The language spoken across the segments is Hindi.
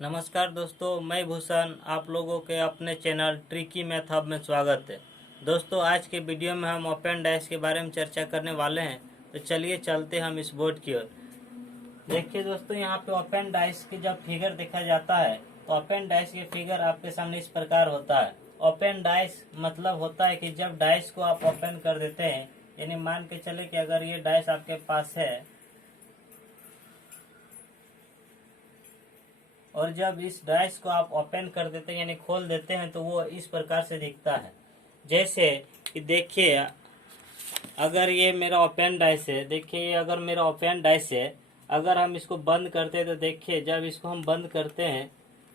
नमस्कार दोस्तों, मैं भूषण आप लोगों के अपने चैनल ट्रिकी मैथ हब में स्वागत है। दोस्तों, आज के वीडियो में हम ओपन डाइस के बारे में चर्चा करने वाले हैं। तो चलिए चलते हम इस बोर्ड की ओर। देखिए दोस्तों, यहाँ पे ओपन डाइस की जब फिगर देखा जाता है तो ओपन डाइस की फिगर आपके सामने इस प्रकार होता है। ओपन डाइस मतलब होता है कि जब डाइस को आप ओपन कर देते हैं, यानी मान के चले कि अगर ये डाइस आपके पास है और जब इस डाइस को आप ओपन कर देते हैं यानी खोल देते हैं तो वो इस प्रकार से दिखता है। जैसे कि देखिए, अगर ये मेरा ओपन डाइस है, देखिए ये अगर मेरा ओपन डाइस है, अगर हम इसको बंद करते हैं तो देखिए जब इसको हम बंद करते हैं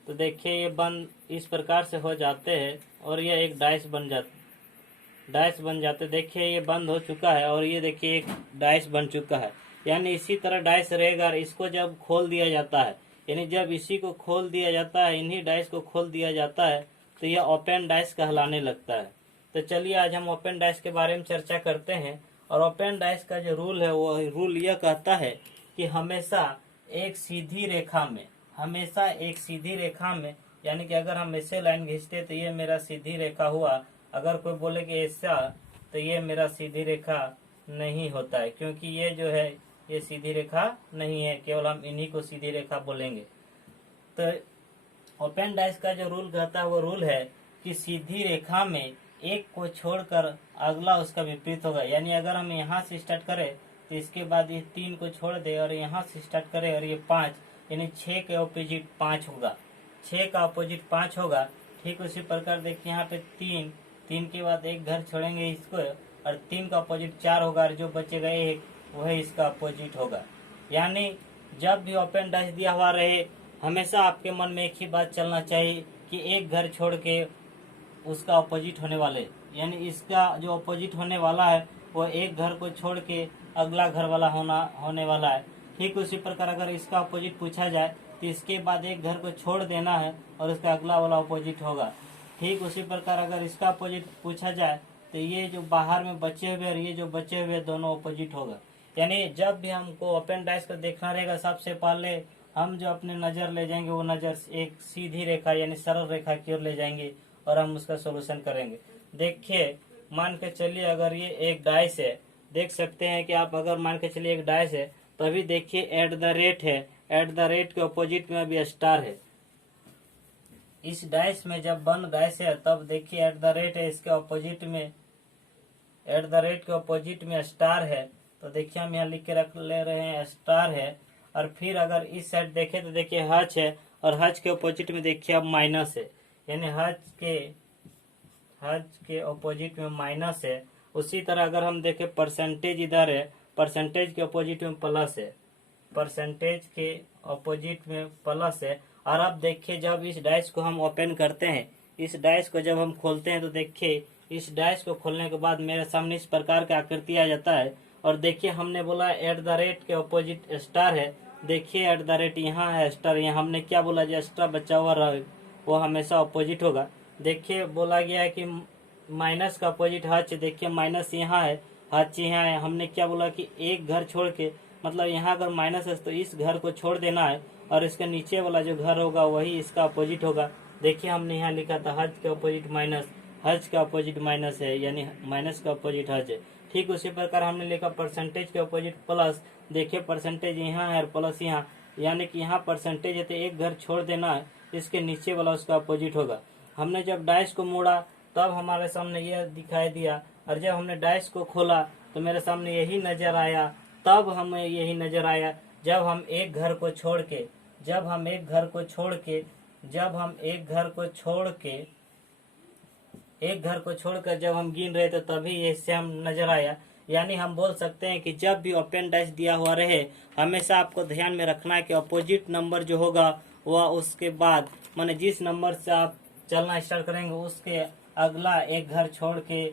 तो देखिए ये बंद इस प्रकार से हो जाते हैं और ये एक डाइस बन जाते। देखिए ये बंद हो चुका है और ये देखिए एक डाइस बन चुका है। यानी इसी तरह डाइस रहेगा। इसको जब खोल दिया जाता है, यानी जब इसी को खोल दिया जाता है, इन्हीं डाइस को खोल दिया जाता है तो यह ओपन डाइस कहलाने लगता है। तो चलिए आज हम ओपन डाइस के बारे में चर्चा करते हैं। और ओपन डाइस का जो रूल है वो रूल यह कहता है कि हमेशा एक सीधी रेखा में, यानी कि अगर हम ऐसे लाइन खींचते तो ये मेरा सीधी रेखा हुआ। अगर कोई बोले कि ऐसा, तो ये मेरा सीधी रेखा नहीं होता है, क्योंकि ये जो है ये सीधी रेखा नहीं है, केवल हम इन्हीं को सीधी रेखा बोलेंगे। तो ओपन डाइस का जो रूल कहता है वो रूल है कि सीधी रेखा में एक को छोड़कर अगला उसका विपरीत होगा। यानी अगर हम यहाँ से स्टार्ट करें तो इसके बाद ये 3 को छोड़ दे और यहाँ से स्टार्ट करें और ये 5, यानी 6 के ऑपोजिट 5 होगा। 6 का ऑपोजिट 5 होगा। ठीक उसी प्रकार देखिए यहाँ पे 3 के बाद एक घर छोड़ेंगे इसको और 3 का ऑपोजिट 4 होगा और जो बचेगा 1 वही इसका अपोजिट होगा। यानी जब भी ओपन डाइस दिया हुआ रहे, हमेशा आपके मन में एक ही बात चलना चाहिए कि एक घर छोड़ के उसका अपोजिट होने वाले, यानी इसका जो अपोजिट होने वाला है वो एक घर को छोड़ के अगला घर वाला होने वाला है। ठीक उसी प्रकार अगर इसका अपोजिट पूछा जाए तो इसके बाद एक घर को छोड़ देना है और उसका अगला वाला अपोजिट होगा। ठीक उसी प्रकार अगर इसका अपोजिट पूछा जाए तो ये जो बाहर में बचे हुए और ये जो बचे हुए दोनों अपोजिट होगा। यानी जब भी हमको ओपन डाइस को देखना रहेगा, सबसे पहले हम जो अपने नजर ले जाएंगे वो नजर एक सीधी रेखा यानी सरल रेखा की ओर ले जाएंगे और हम उसका सोल्यूशन करेंगे। देखिए, मान के चलिए अगर ये एक डाइस है, देख सकते हैं कि आप अगर मान के चलिए एक डाइस है तो अभी देखिए एट द रेट है, एट द रेट के अपोजिट में अभी स्टार है। इस डाइस में जब बंद डाइस है तब देखिए एट द रेट है, इसके अपोजिट में एट द रेट के अपोजिट में स्टार है। तो देखिए हम यहाँ लिख के रख ले रहे हैं स्टार है। और फिर अगर इस साइड देखें तो देखिए हच है और हच के अपोजिट में देखिए अब माइनस है, यानी हच के अपोजिट में माइनस है। उसी तरह अगर हम देखें परसेंटेज इधर है, परसेंटेज के अपोजिट में प्लस है, परसेंटेज के अपोजिट में प्लस है। और अब देखिए जब इस डाइस को हम ओपन करते हैं, इस डाइस को जब हम खोलते हैं तो देखिए इस डाइस को खोलने के बाद मेरे सामने इस प्रकार का आकृति आ जाता है। और देखिए हमने बोला एट द रेट के अपोजिट स्टार है, देखिए एट द रेट यहाँ है, स्टार यहाँ। हमने क्या बोला, जो एक्स्ट्रा बचा हुआ रहे वो हमेशा अपोजिट होगा। देखिए बोला गया है कि माइनस का अपोजिट हच, देखिए माइनस यहाँ है, हच यहाँ है। हमने क्या बोला कि एक घर छोड़ के, मतलब यहाँ अगर माइनस है तो इस घर को छोड़ देना है और इसके नीचे वाला जो घर होगा वही इसका अपोजिट होगा। देखिए हमने यहाँ लिखा था हच के अपोजिट माइनस, हच का अपोजिट माइनस है, यानी माइनस का अपोजिट हच है। ठीक उसी प्रकार हमने लिखा परसेंटेज के अपोजिट प्लस, देखिए परसेंटेज यहाँ है और प्लस यहाँ, यानी कि यहाँ परसेंटेज है तो एक घर छोड़ देना है, इसके नीचे वाला उसका अपोजिट होगा। हमने जब डाइस को मोड़ा तब हमारे सामने यह दिखाई दिया और जब हमने डाइस को खोला तो मेरे सामने यही नजर आया। तब हमें यही नजर आया जब हम एक घर को छोड़ के जब हम एक घर को छोड़कर जब हम गिन रहे थे तभी इससे हम नजर आया। यानी हम बोल सकते हैं कि जब भी ओपन डाइस दिया हुआ रहे, हमेशा आपको ध्यान में रखना है कि अपोजिट नंबर जो होगा वह उसके बाद, माने जिस नंबर से आप चलना स्टार्ट करेंगे उसके अगला एक घर छोड़ के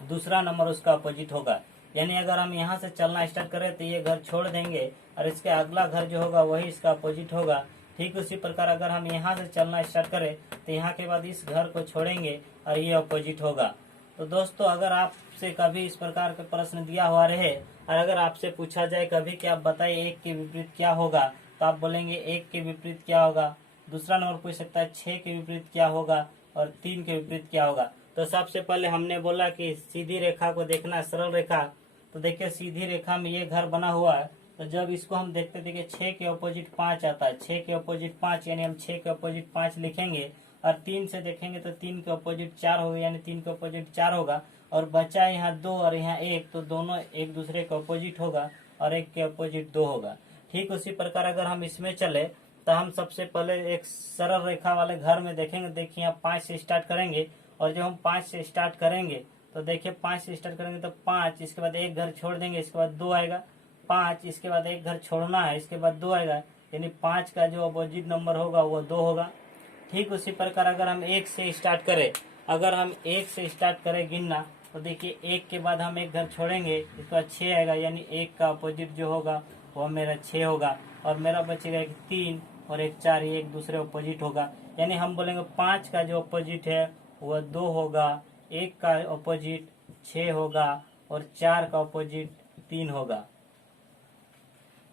दूसरा नंबर उसका अपोजिट होगा। यानी अगर हम यहाँ से चलना स्टार्ट करें तो ये घर छोड़ देंगे और इसके अगला घर जो होगा वही इसका अपोजिट होगा। ठीक उसी प्रकार अगर हम यहाँ से चलना स्टार्ट करें तो यहाँ के बाद इस घर को छोड़ेंगे और ये अपोजिट होगा। तो दोस्तों, अगर आपसे कभी इस प्रकार के प्रश्न दिया हुआ रहे और अगर आपसे पूछा जाए कभी कि आप बताइए एक के विपरीत क्या होगा, तो आप बोलेंगे 1 के विपरीत क्या होगा। दूसरा नंबर पूछ सकता है 6 के विपरीत क्या होगा और 3 के विपरीत क्या होगा। तो सबसे पहले हमने बोला कि सीधी रेखा को देखना, सरल रेखा। तो देखिए सीधी रेखा में ये घर बना हुआ है, तो जब इसको हम देखते देखिए 6 के अपोजिट 5 आता है, 6 के अपोजिट 5 यानी हम 6 के अपोजिट 5 लिखेंगे। और 3 से देखेंगे तो 3 के अपोजिट 4 होगा, यानी 3 के अपोजिट 4 होगा। और बचा यहाँ 2 और यहाँ 1, तो दोनों एक दूसरे के अपोजिट होगा और 1 के अपोजिट 2 होगा। ठीक उसी प्रकार अगर हम इसमें चले तो हम सबसे पहले एक सरल रेखा वाले घर में देखेंगे। देखिए यहाँ 5 से स्टार्ट करेंगे, और जब हम 5 से स्टार्ट करेंगे तो देखिए 5 से स्टार्ट करेंगे तो 5, इसके बाद एक घर छोड़ देंगे, इसके बाद 2 आएगा। 5, इसके बाद एक घर छोड़ना है, इसके बाद 2 आएगा, यानी 5 का जो अपोजिट नंबर होगा वो 2 होगा। ठीक उसी प्रकार अगर हम 1 से स्टार्ट करें, अगर हम 1 से स्टार्ट करें गिनना, तो देखिए 1 के बाद हम एक घर छोड़ेंगे, इसके बाद 6 आएगा, यानी 1 का अपोजिट जो होगा वो मेरा 6 होगा। और मेरा बचेगा एक 3 और एक 4, ये एक दूसरे अपोजिट होगा। यानी हम बोलेंगे 5 का जो अपोजिट है वह 2 होगा, 1 का अपोजिट 6 होगा और 4 का अपोजिट 3 होगा।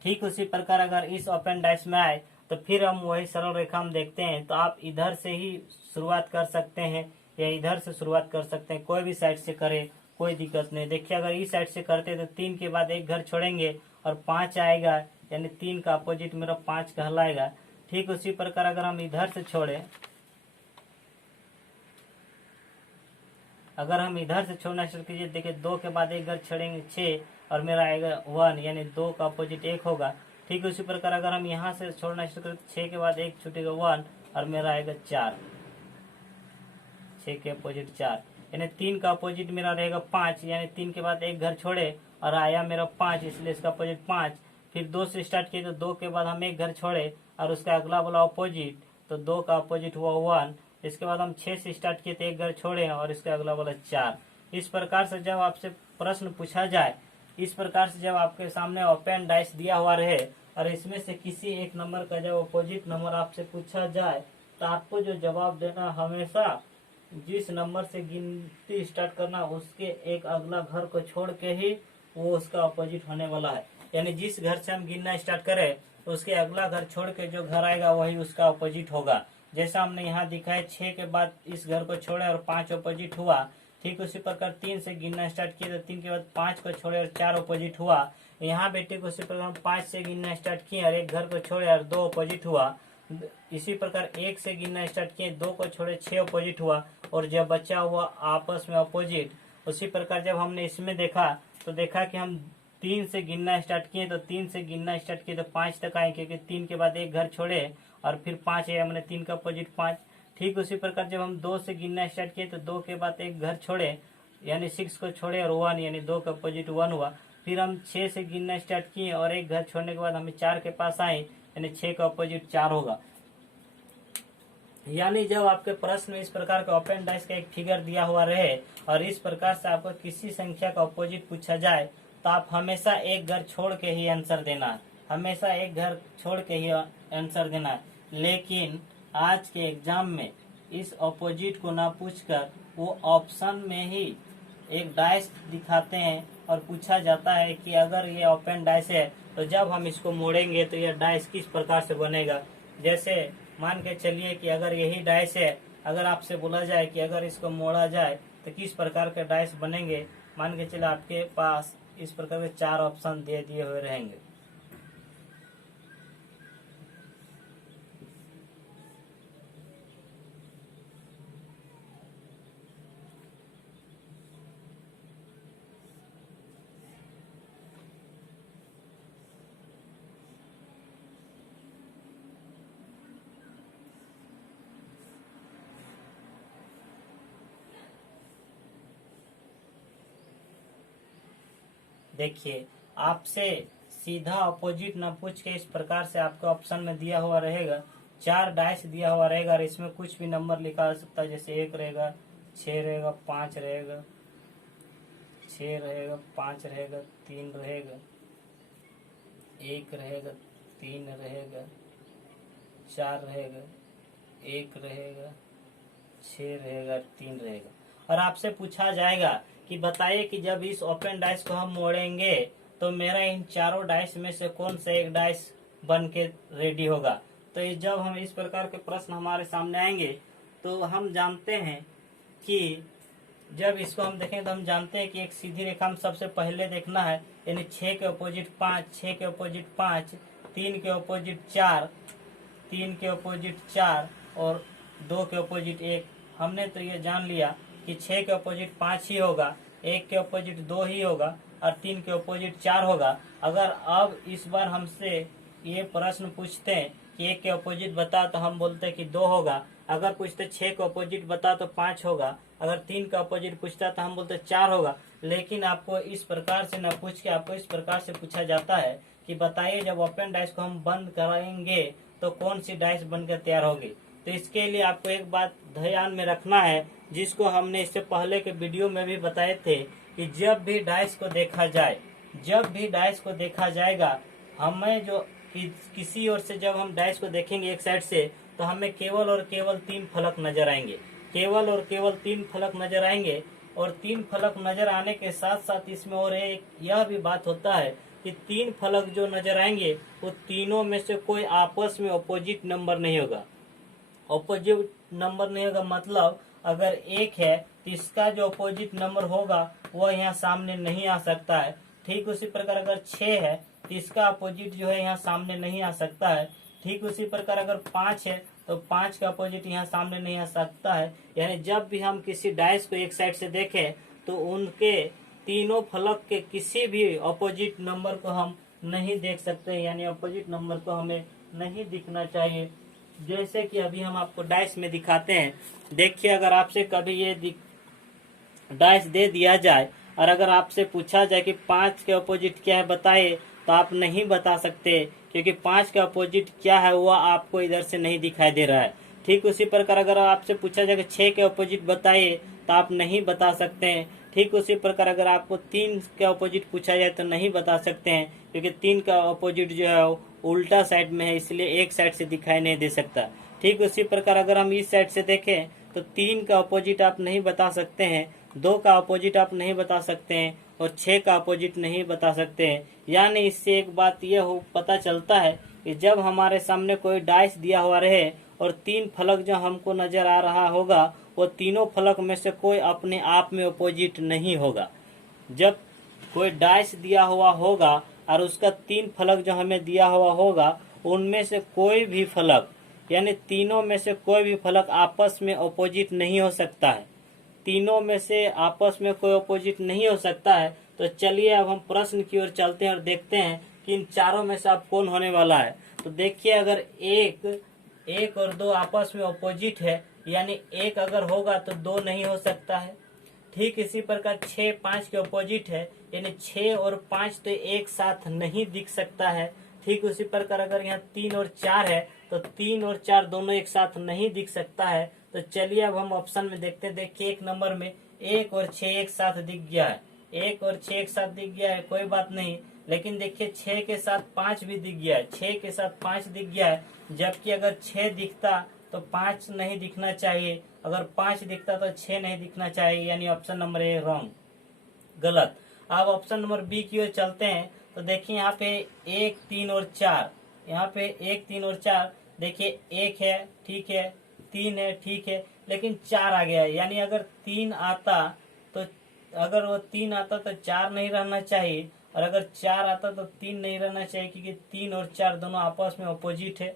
ठीक उसी प्रकार अगर इस ओपन डाइस में आए तो फिर हम वही सरल रेखा हम देखते हैं। तो आप इधर से ही शुरुआत कर सकते हैं या इधर से शुरुआत कर सकते हैं, कोई भी साइड से करें कोई दिक्कत नहीं। देखिए अगर इस साइड से करते तो 3 के बाद एक घर छोड़ेंगे और 5 आएगा, यानी 3 का अपोजिट मेरा 5 कहलाएगा। ठीक उसी प्रकार अगर हम इधर से छोड़े, अगर हम इधर से छोड़ना शुरू कीजिए, देखिए 2 के बाद एक घर छोड़ेंगे 6 और मेरा आएगा 1, यानी 2 का अपोजिट 1 होगा। ठीक उसी प्रकार अगर हम यहाँ से छोड़ना शुरू करें, 6 के बाद एक छूटेगा 1 और मेरा आएगा 4, 6 के अपोजिट 4, यानी 3 का अपोजिट मेरा रहेगा 5, यानी 3 के बाद एक घर छोड़े और आया मेरा 5, इसलिए इसका अपोजिट 5। फिर 2 से स्टार्ट किए तो 2 के बाद हम एक घर छोड़े और उसका अगला वाला अपोजिट, तो 2 का अपोजिट हुआ 1। इसके बाद हम 6 से स्टार्ट किए तो एक घर छोड़े और इसका अगला वाला 4। इस प्रकार से जब आपसे प्रश्न पूछा जाए, इस प्रकार से जब आपके सामने ओपन डाइस दिया हुआ रहे और इसमें से किसी एक नंबर का जब अपोजिट नंबर आपसे पूछा जाए, तो आपको जो जवाब देना, हमेशा जिस नंबर से गिनती स्टार्ट करना उसके एक अगला घर को छोड़ के ही वो उसका अपोजिट होने वाला है। यानी जिस घर से हम गिनना स्टार्ट करें तो उसके अगला घर छोड़ के जो घर आएगा वही उसका अपोजिट होगा। जैसा हमने यहाँ दिखाया 6 के बाद इस घर को छोड़े और 5 अपोजिट हुआ। ठीक उसी प्रकार 3 से गिनना स्टार्ट किए तो 3 के बाद 5 को छोड़े और 4 अपोजिट हुआ। यहाँ बेटे को उसी प्रकार 5 से गिनना स्टार्ट किए और एक घर को छोड़े और 2 अपोजिट हुआ। इसी प्रकार 1 से गिनना स्टार्ट किए, 2 को छोड़े 6 अपोजिट हुआ और जब बचा हुआ आपस में अपोजिट। उसी प्रकार जब हमने इसमें देखा तो देखा कि हम 3 से गिनना स्टार्ट किए, तो 3 से गिनना स्टार्ट किए तो 5 तक आए, क्योंकि 3 के बाद एक घर छोड़े और फिर 5 है, हमने 3 का अपोजिट 5। ठीक उसी प्रकार जब हम 2 से गिनना स्टार्ट किए तो 2 के बाद एक घर छोड़े, यानी 6 को छोड़े और 1, यानी 2 का अपोजिट 1 हुआ। फिर हम 6 से गिनना स्टार्ट किए और एक घर छोड़ने के बाद हमें 4 के पास आए, यानी 6 का अपोजिट 4 होगा। यानी जब आपके प्रश्न में इस प्रकार का ओपन डाइस का एक फिगर दिया हुआ रहे और इस प्रकार से आपको किसी संख्या का अपोजिट पूछा जाए, तो आप हमेशा एक घर छोड़ के ही आंसर देना, हमेशा एक घर छोड़ के ही आंसर देना। लेकिन आज के एग्जाम में इस अपोजिट को ना पूछकर वो ऑप्शन में ही एक डाइस दिखाते हैं और पूछा जाता है कि अगर ये ओपन डाइस है तो जब हम इसको मोड़ेंगे तो यह डाइस किस प्रकार से बनेगा। जैसे मान के चलिए कि अगर यही डाइस है, अगर आपसे बोला जाए कि अगर इसको मोड़ा जाए तो किस प्रकार के डाइस बनेंगे, मान के चलिए आपके पास इस प्रकार के 4 ऑप्शन दे दिए हुए रहेंगे। देखिए आपसे सीधा अपोजिट न पूछ के इस प्रकार से आपको ऑप्शन में दिया हुआ रहेगा, 4 डाइस दिया हुआ रहेगा और इसमें कुछ भी नंबर लिखा जा सकता है। जैसे 1 रहेगा, 6 रहेगा, 5 रहेगा, 6 रहेगा, 5 रहेगा, 3 रहेगा, 1 रहेगा, 3 रहेगा, 4 रहेगा, 1 रहेगा, 6 रहेगा, 3 रहेगा। और आपसे पूछा जाएगा कि बताइए कि जब इस ओपन डाइस को हम मोड़ेंगे तो मेरा इन चारों डाइस में से कौन सा एक डाइस बन के रेडी होगा। तो जब हम इस प्रकार के प्रश्न हमारे सामने आएंगे तो हम जानते हैं कि जब इसको हम देखें तो हम जानते हैं कि एक सीधी रेखा हम सबसे पहले देखना है, यानी 6 के अपोजिट 5, 6 के अपोजिट 5, 3 के अपोजिट 4, 3 के अपोजिट 4 और 2 के अपोजिट 1। हमने तो ये जान लिया कि 6 के अपोजिट 5 ही होगा, 1 के अपोजिट 2 ही होगा और 3 के अपोजिट 4 होगा। अगर अब इस बार हमसे ये प्रश्न पूछते हैं कि 1 के अपोजिट बता तो हम बोलते हैं कि 2 होगा। अगर पूछते 6 के अपोजिट बता तो 5 होगा। अगर 3 का अपोजिट पूछता तो हम बोलते 4 होगा। लेकिन आपको इस प्रकार से न पूछ के आपको इस प्रकार से पूछा जाता है कि बताइए जब ओपन डाइस को हम बंद कराएंगे तो कौन सी डाइस बनकर तैयार होगी। तो इसके लिए आपको एक बात ध्यान में रखना है, जिसको हमने इससे पहले के वीडियो में भी बताए थे कि जब भी डाइस को देखा जाए, जब भी डाइस को देखा जाएगा, हमें जो किसी ओर से जब हम डाइस को देखेंगे एक साइड से तो हमें केवल और केवल 3 फलक नजर आएंगे, केवल और केवल 3 फलक नजर आएंगे। और 3 फलक नजर आने के साथ साथ इसमें और एक यह भी बात होता है कि 3 फलक जो नजर आएंगे वो तीनों में से कोई आपस में अपोजिट नंबर नहीं होगा। अपोजिट नंबर नहीं होगा मतलब अगर 1 है तो इसका जो अपोजिट नंबर होगा वह यहाँ सामने नहीं आ सकता है। ठीक उसी प्रकार अगर 6 है तो इसका अपोजिट जो है यहाँ सामने नहीं आ सकता है। ठीक उसी प्रकार अगर 5 है तो 5 का अपोजिट यहाँ सामने नहीं आ सकता है। यानी जब भी हम किसी डाइस को एक साइड से देखें तो उनके तीनों फलक के किसी भी अपोजिट नंबर को हम नहीं देख सकते, यानी अपोजिट नंबर को हमें नहीं दिखना चाहिए। जैसे कि अभी हम आपको डाइस में दिखाते हैं। देखिए अगर आपसे कभी ये डाइस दे दिया जाए और अगर आपसे पूछा जाए कि 5 के अपोजिट क्या है बताइए, तो आप नहीं बता सकते क्योंकि 5 का अपोजिट क्या है वह आपको इधर से नहीं दिखाई दे रहा है। ठीक उसी प्रकार अगर आपसे पूछा जाए कि 6 के अपोजिट बताइए तो आप नहीं बता सकते हैं। ठीक उसी प्रकार अगर आपको 3 के अपोजिट पूछा जाए तो नहीं बता सकते हैं क्योंकि 3 का अपोजिट जो है उल्टा साइड में है, इसलिए एक साइड से दिखाई नहीं दे सकता। ठीक उसी प्रकार अगर हम इस साइड से देखें तो 3 का अपोजिट आप नहीं बता सकते हैं, 2 का अपोजिट आप नहीं बता सकते हैं और 6 का अपोजिट नहीं बता सकते हैं। यानी इससे एक बात यह पता चलता है कि जब हमारे सामने कोई डाइस दिया हुआ रहे और 3 फलक जो हमको नजर आ रहा होगा वो तीनों फलक में से कोई अपने आप में अपोजिट नहीं होगा। जब कोई डाइस दिया हुआ होगा और उसका 3 फलक जो हमें दिया हुआ होगा उनमें से कोई भी फलक, यानी तीनों में से कोई भी फलक आपस में अपोजिट नहीं हो सकता है। तीनों में से आपस में कोई अपोजिट नहीं हो सकता है। तो चलिए अब हम प्रश्न की ओर चलते हैं और देखते हैं कि इन चारों में से अब कौन होने वाला है। तो देखिए अगर 1 और 2 आपस में अपोजिट है, यानी 1 अगर होगा तो 2 नहीं हो सकता है। ठीक इसी प्रकार 6 5 के अपोजिट है, यानी 6 और 5 तो एक साथ नहीं दिख सकता है। ठीक उसी प्रकार अगर यहाँ 3 और 4 है तो 3 और 4 दोनों एक साथ नहीं दिख सकता है। तो चलिए अब हम ऑप्शन में देखते हैं। देखिए 1 नंबर में 1 और 6 एक साथ दिख गया है, 1 और 6 एक साथ दिख गया है, कोई बात नहीं। लेकिन देखिए 6 के साथ 5 भी दिख गया है, 6 के साथ 5 दिख गया है, जबकि अगर 6 दिखता तो 5 नहीं दिखना चाहिए, अगर 5 दिखता तो 6 नहीं दिखना चाहिए, यानी ऑप्शन नंबर ए रॉन्ग, गलत। अब ऑप्शन नंबर बी की ओर चलते हैं। तो देखिए यहाँ पे 1 3 और 4, यहाँ पे 1 3 और 4, देखिए 1 है ठीक है, 3 है ठीक है, लेकिन 4 आ गया है। यानी अगर 3 आता तो अगर वो 3 आता तो 4 नहीं रहना चाहिए, और अगर 4 आता तो 3 नहीं रहना चाहिए क्योंकि 3 और 4 दोनों आपस में अपोजिट है।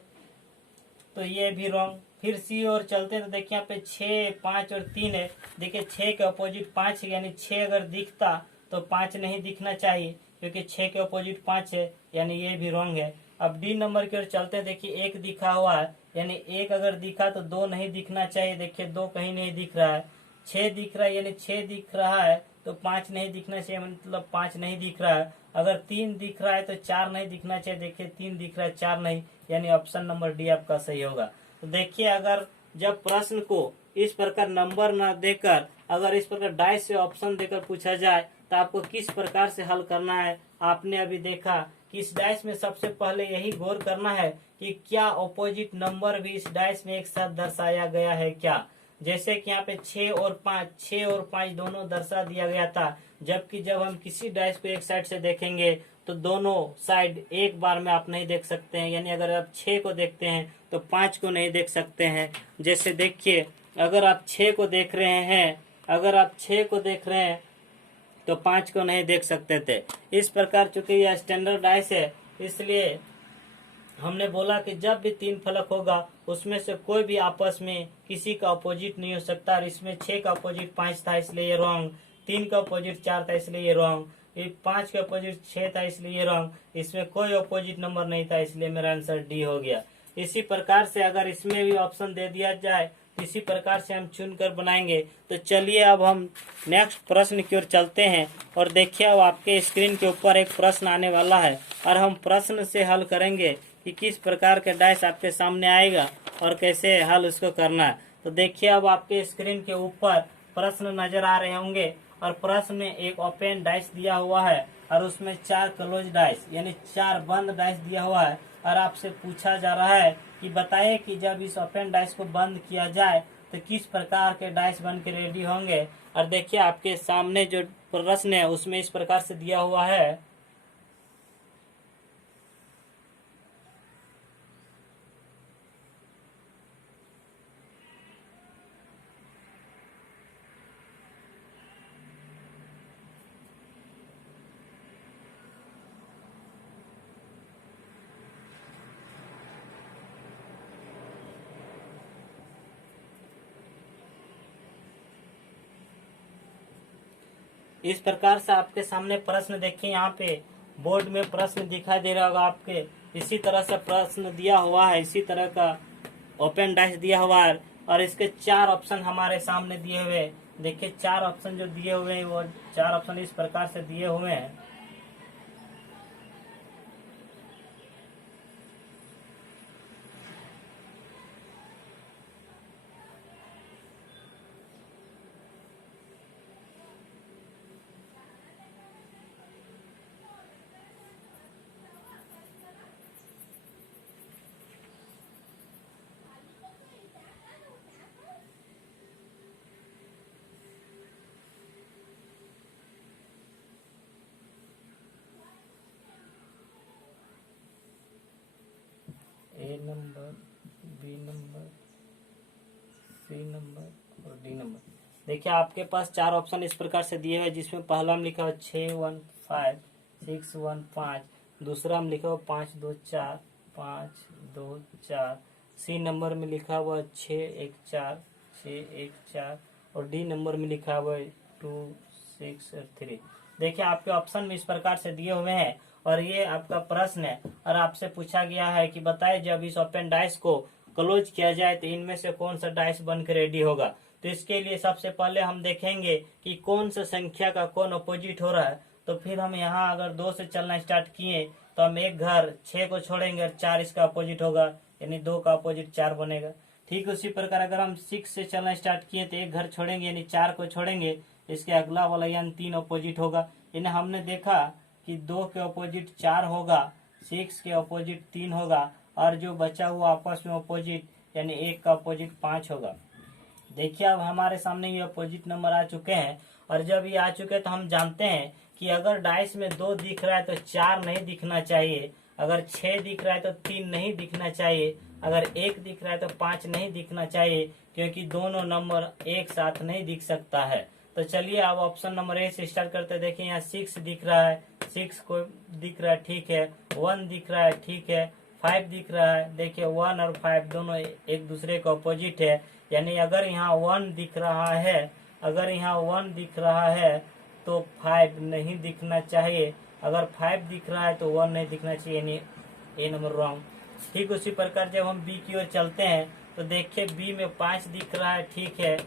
तो ये भी रॉन्ग। फिर सी और चलते हैं तो देखिए यहाँ पे 6 5 और 3 है। देखिए 6 के अपोजिट 5 है, यानी 6 अगर दिखता तो 5 नहीं दिखना चाहिए क्योंकि 6 के अपोजिट 5 है, यानी ये भी रॉन्ग है। अब डी नंबर की ओर चलते हैं। देखिए 1 दिखा हुआ है, यानी 1 अगर दिखा तो 2 नहीं दिखना चाहिए। देखिए 2 कहीं नहीं दिख रहा है। 6 दिख रहा है, यानी 6 दिख रहा है तो 5 नहीं दिखना चाहिए, मतलब 5 नहीं दिख रहा है। अगर 3 दिख रहा है तो 4 नहीं दिखना चाहिए। देखिए 3 दिख रहा है 4 नहीं, यानी ऑप्शन नंबर डी आपका सही होगा। तो देखिए अगर जब प्रश्न को इस प्रकार नंबर न देकर अगर इस प्रकार डाइस से ऑप्शन देकर पूछा जाए तो आपको किस प्रकार से हल करना है। आपने अभी देखा कि इस डाइस में सबसे पहले यही गौर करना है कि क्या ऑपोजिट नंबर भी इस डाइस में एक साथ दर्शाया गया है क्या। जैसे कि यहाँ पे 6 और 5 दोनों दर्शा दिया गया था, जबकि जब हम किसी डाइस को एक साइड से देखेंगे तो दोनों साइड एक बार में आप नहीं देख सकते हैं। यानी अगर आप 6 को देखते हैं तो 5 को नहीं देख सकते हैं। जैसे देखिए, अगर आप 6 को देख रहे हैं, अगर आप 6 को देख रहे हैं तो 5 को नहीं देख सकते थे। इस प्रकार चूंकि यह स्टैंडर्ड डाइस है, इसलिए हमने बोला कि जब भी 3 फलक होगा उसमें से कोई भी आपस में किसी का अपोजिट नहीं हो सकता। और इसमें 6 का अपोजिट 5 था इसलिए ये रॉन्ग, 3 का अपोजिट 4 था इसलिए ये रॉन्ग, 5 का अपोजिट 6 था इसलिए ये रॉन्ग। इसमें कोई अपोजिट नंबर नहीं था इसलिए मेरा आंसर डी हो गया। इसी प्रकार से अगर इसमें भी ऑप्शन दे दिया जाए तो इसी प्रकार से हम चुनकर बनाएंगे। तो चलिए अब हम नेक्स्ट प्रश्न की ओर चलते हैं। और देखिए, अब आपके स्क्रीन के ऊपर एक प्रश्न आने वाला है और हम प्रश्न से हल करेंगे कि किस प्रकार के डाइस आपके सामने आएगा और कैसे हल उसको करना है। तो देखिए, अब आपके स्क्रीन के ऊपर प्रश्न नजर आ रहे होंगे और प्रश्न में एक ओपन डाइस दिया हुआ है और उसमें 4 क्लोज डाइस यानी 4 बंद डाइस दिया हुआ है। और आपसे पूछा जा रहा है कि बताइए कि जब इस ओपन डाइस को बंद किया जाए तो किस प्रकार के डाइस बन के रेडी होंगे। और देखिए, आपके सामने जो प्रश्न है उसमें इस प्रकार से दिया हुआ है। इस प्रकार से आपके सामने प्रश्न देखिए, यहाँ पे बोर्ड में प्रश्न दिखाई दे रहा होगा आपके। इसी तरह से प्रश्न दिया हुआ है, इसी तरह का ओपन डाइस दिया हुआ है और इसके 4 ऑप्शन हमारे सामने दिए हुए हैं। देखिए, 4 ऑप्शन जो दिए हुए हैं वो 4 ऑप्शन इस प्रकार से दिए हुए हैं। A number, B number, C number और डी नंबर। देखिए, आपके पास 4 ऑप्शन इस प्रकार से दिए हुए, जिसमें पहला में लिखा हुआ 615 615, दूसरा में लिखा हुआ 524 524, सी नंबर में लिखा हुआ 614 614 और डी नंबर में लिखा हुआ 263। देखिए, आपके ऑप्शन में इस प्रकार से दिए हुए हैं और ये आपका प्रश्न है। और आपसे पूछा गया है कि बताए जब इस ओपन डाइस को क्लोज किया जाए तो इनमें से कौन सा डाइस बनकर रेडी होगा। तो इसके लिए सबसे पहले हम देखेंगे कि कौन सा संख्या का कौन अपोजिट हो रहा है। तो फिर हम यहाँ अगर 2 से चलना स्टार्ट किए तो हम एक घर 6 को छोड़ेंगे और 4 इसका अपोजिट होगा, यानी 2 का अपोजिट 4 बनेगा। ठीक उसी प्रकार अगर हम 6 से चलना स्टार्ट किए तो एक घर छोड़ेंगे यानी 4 को छोड़ेंगे, इसके अगला वाला यानी 3 अपोजिट होगा। यानी हमने देखा कि 2 के अपोजिट 4 होगा, 6 के अपोजिट 3 होगा और जो बचा हुआ आपस में अपोजिट यानी 1 का अपोजिट 5 होगा। देखिए, अब हमारे सामने ये अपोजिट नंबर आ चुके हैं और जब ये आ चुके हैं तो हम जानते हैं कि अगर डाइस में 2 दिख रहा है तो 4 नहीं दिखना चाहिए, अगर 6 दिख रहा है तो 3 नहीं दिखना चाहिए, अगर 1 दिख रहा है तो 5 नहीं दिखना चाहिए, क्योंकि दोनों नंबर एक साथ नहीं दिख सकता है। तो चलिए अब ऑप्शन नंबर ए से स्टार्ट करते हैं। देखिए, यहाँ 6 दिख रहा है, 6 को दिख रहा है, ठीक है। 1 दिख रहा है, ठीक है। 5 दिख रहा है, देखिए 1 और 5 दोनों एक दूसरे के अपोजिट है। यानी अगर यहाँ 1 दिख रहा है, अगर यहाँ 1 दिख रहा है तो 5 नहीं दिखना चाहिए, अगर 5 दिख रहा है तो 1 नहीं दिखना चाहिए, यानी ए नंबर रॉन्ग। ठीक उसी प्रकार जब हम बी की ओर चलते हैं तो देखिए बी में 5 दिख रहा है, ठीक है।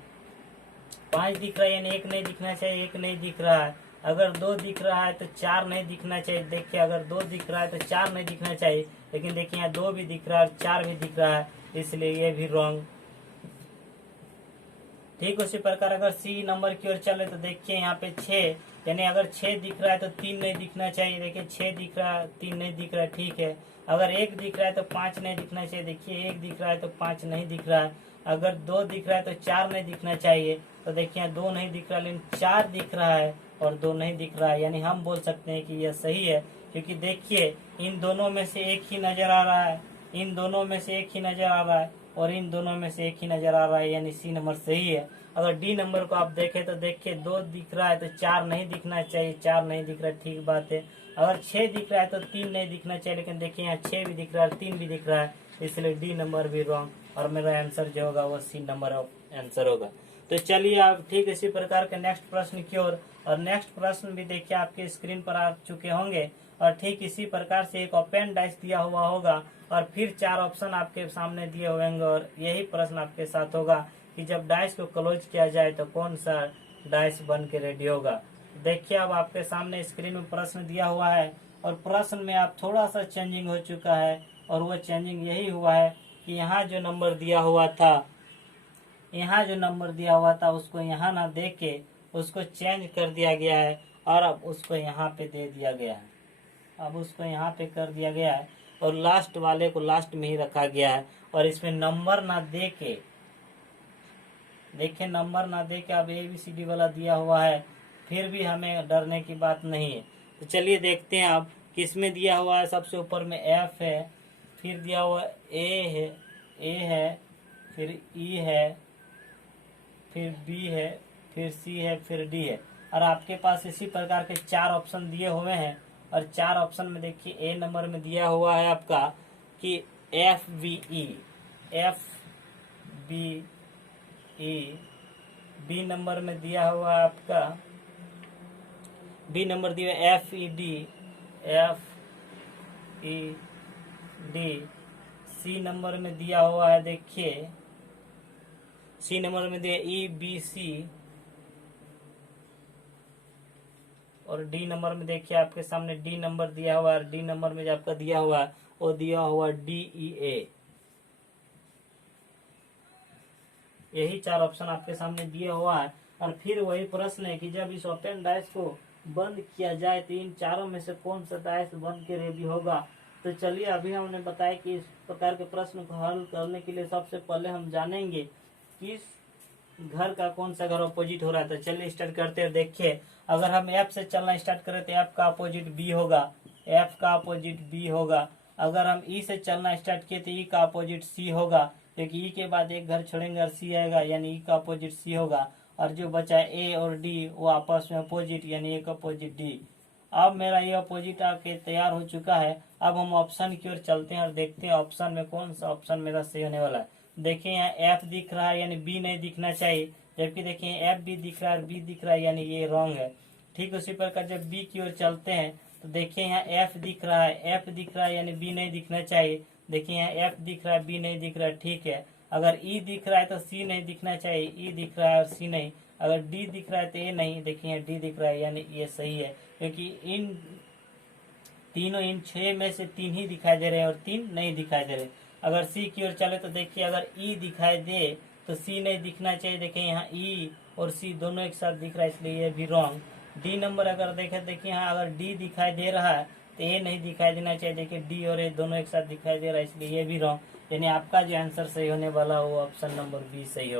5 दिख रहा है यानी 1 नहीं दिखना चाहिए, 1 नहीं दिख रहा है। अगर 2 दिख रहा है तो 4 नहीं दिखना चाहिए। देखिए, अगर 2 दिख रहा है तो 4 नहीं दिखना चाहिए, लेकिन देखिए यहाँ 2 भी दिख रहा है, 4 भी दिख रहा है, इसलिए ये भी रॉन्ग। ठीक उसी प्रकार अगर सी नंबर की ओर चले तो देखिए यहाँ पे 6, यानी अगर 6 दिख रहा है तो 3 नहीं दिखना चाहिए। देखिए 6 दिख रहा है, 3 नहीं दिख रहा है, ठीक है। अगर 1 दिख रहा है तो 5 नहीं दिखना चाहिए। देखिए 1 दिख रहा है तो 5 नहीं दिख रहा है। अगर 2 दिख रहा है तो 4 नहीं दिखना चाहिए। तो देखिए यहाँ 2 नहीं दिख रहा, लेकिन 4 दिख रहा है और 2 नहीं दिख रहा है। यानी हम बोल सकते हैं कि यह सही है, क्योंकि देखिए इन दोनों में से एक ही नजर आ रहा है, इन दोनों में से एक ही नजर आ रहा है और इन दोनों में से एक ही नजर आ रहा है, यानी सी नंबर सही है। अगर डी नंबर को आप देखें तो देखिए 2 दिख रहा है तो 4 नहीं दिखना चाहिए, 4 नहीं दिख रहा है, ठीक बात है। अगर 6 दिख रहा है तो 3 नहीं दिखना चाहिए, लेकिन देखिए यहाँ 6 भी दिख रहा है, 3 भी दिख रहा है, इसलिए डी नंबर भी रॉन्ग और मेरा आंसर जो होगा वो सी नंबर आंसर होगा। तो चलिए आप ठीक इसी प्रकार के नेक्स्ट प्रश्न की ओर, और नेक्स्ट प्रश्न भी देखिए आपके स्क्रीन पर आ चुके होंगे और ठीक इसी प्रकार से एक ओपन डाइस दिया हुआ होगा और फिर 4 ऑप्शन आपके सामने दिए होंगे और यही प्रश्न आपके साथ होगा कि जब डाइस को क्लोज किया जाए तो कौन सा डाइस बन के रेडी होगा। देखिए अब आपके सामने स्क्रीन में प्रश्न दिया हुआ है और प्रश्न में आप थोड़ा सा चेंजिंग हो चुका है और वो चेंजिंग यही हुआ है कि यहाँ जो नंबर दिया हुआ था, यहाँ जो नंबर दिया हुआ था उसको यहाँ ना दे के उसको चेंज कर दिया गया है और अब उसको यहाँ पे दे दिया गया है, अब उसको यहाँ पे कर दिया गया है और लास्ट वाले को लास्ट में ही रखा गया है। और इसमें नंबर ना दे के, देखिए नंबर ना दे के अब ABCD वाला दिया हुआ है, फिर भी हमें डरने की बात नहीं है। तो चलिए देखते हैं अब किसमें दिया हुआ है। सबसे ऊपर में F है, फिर दिया हुआ A है, फिर E है, फिर B है, फिर C है, फिर D है। और आपके पास इसी प्रकार के 4 ऑप्शन दिए हुए हैं और 4 ऑप्शन में देखिए A नंबर में दिया हुआ है आपका कि FBE, B नंबर में दिया हुआ है आपका, B नंबर दिया FED, C नंबर में दिया हुआ है देखिए, C नंबर में दिया EBC और D नंबर में देखिए आपके सामने D नंबर दिया हुआ है, D नंबर में जो आपका दिया हुआ है वो दिया हुआ DEA। यही 4 ऑप्शन आपके सामने दिए हुआ है और फिर वही प्रश्न है कि जब इस ओपन डाइस को बंद किया जाए तो इन चारों में से कौन सा डाइस बन के रेडी होगा। तो चलिए अभी हमने बताया कि इस प्रकार के प्रश्न को हल करने के लिए सबसे पहले हम जानेंगे कि इस घर का कौन सा घर अपोजिट हो रहा है। तो चलिए स्टार्ट करते हैं। देखिए अगर हम F से चलना स्टार्ट करें तो F का अपोजिट B होगा, F का अपोजिट B होगा। अगर हम E से चलना स्टार्ट किए तो E का अपोजिट C होगा, क्योंकि E के बाद एक घर छोड़ेंगे और C आएगा, यानी E का अपोजिट C होगा। और जो बचा है A और D वो आपस में अपोजिट, यानी A का अपोजिट D। अब मेरा ये अपोजिट आके तैयार हो चुका है। अब हम ऑप्शन की ओर चलते हैं और देखते हैं ऑप्शन में कौन सा ऑप्शन मेरा सही होने वाला है। देखिए यहाँ F दिख रहा है, यानी B नहीं दिखना चाहिए, जबकि देखिए F भी दिख रहा है, B दिख रहा है, यानी ये रॉन्ग है। ठीक उसी प्रकार जब B की ओर चलते हैं तो देखिए यहाँ F दिख रहा है, F दिख रहा है, यानी B नहीं दिखना चाहिए। देखिए यहाँ F दिख रहा है, B नहीं दिख रहा है, ठीक है। अगर E दिख रहा है तो C नहीं दिखना चाहिए, E दिख रहा है और C नहीं। अगर D दिख रहा है तो A नहीं, देखिए यहाँ D दिख रहा है, यानी ये सही है, क्योंकि इन तीनों, इन 6 में से 3 ही दिखाई दे रहे हैं और 3 नहीं दिखाई दे रहे। अगर C की ओर चले तो देखिए अगर E दिखाई दे तो C नहीं दिखना चाहिए। देखिए यहाँ E और C दोनों एक साथ दिख रहा है, इसलिए ये भी रॉन्ग। D नंबर अगर देखें, देखिए यहाँ अगर D दिखाई दे रहा है तो A नहीं दिखाई देना चाहिए। देखिए D और A दोनों एक साथ दिखाई दे रहा है, इसलिए ये भी रॉन्ग। यानी आपका जो आंसर सही होने वाला हो ऑप्शन नंबर B सही होगा।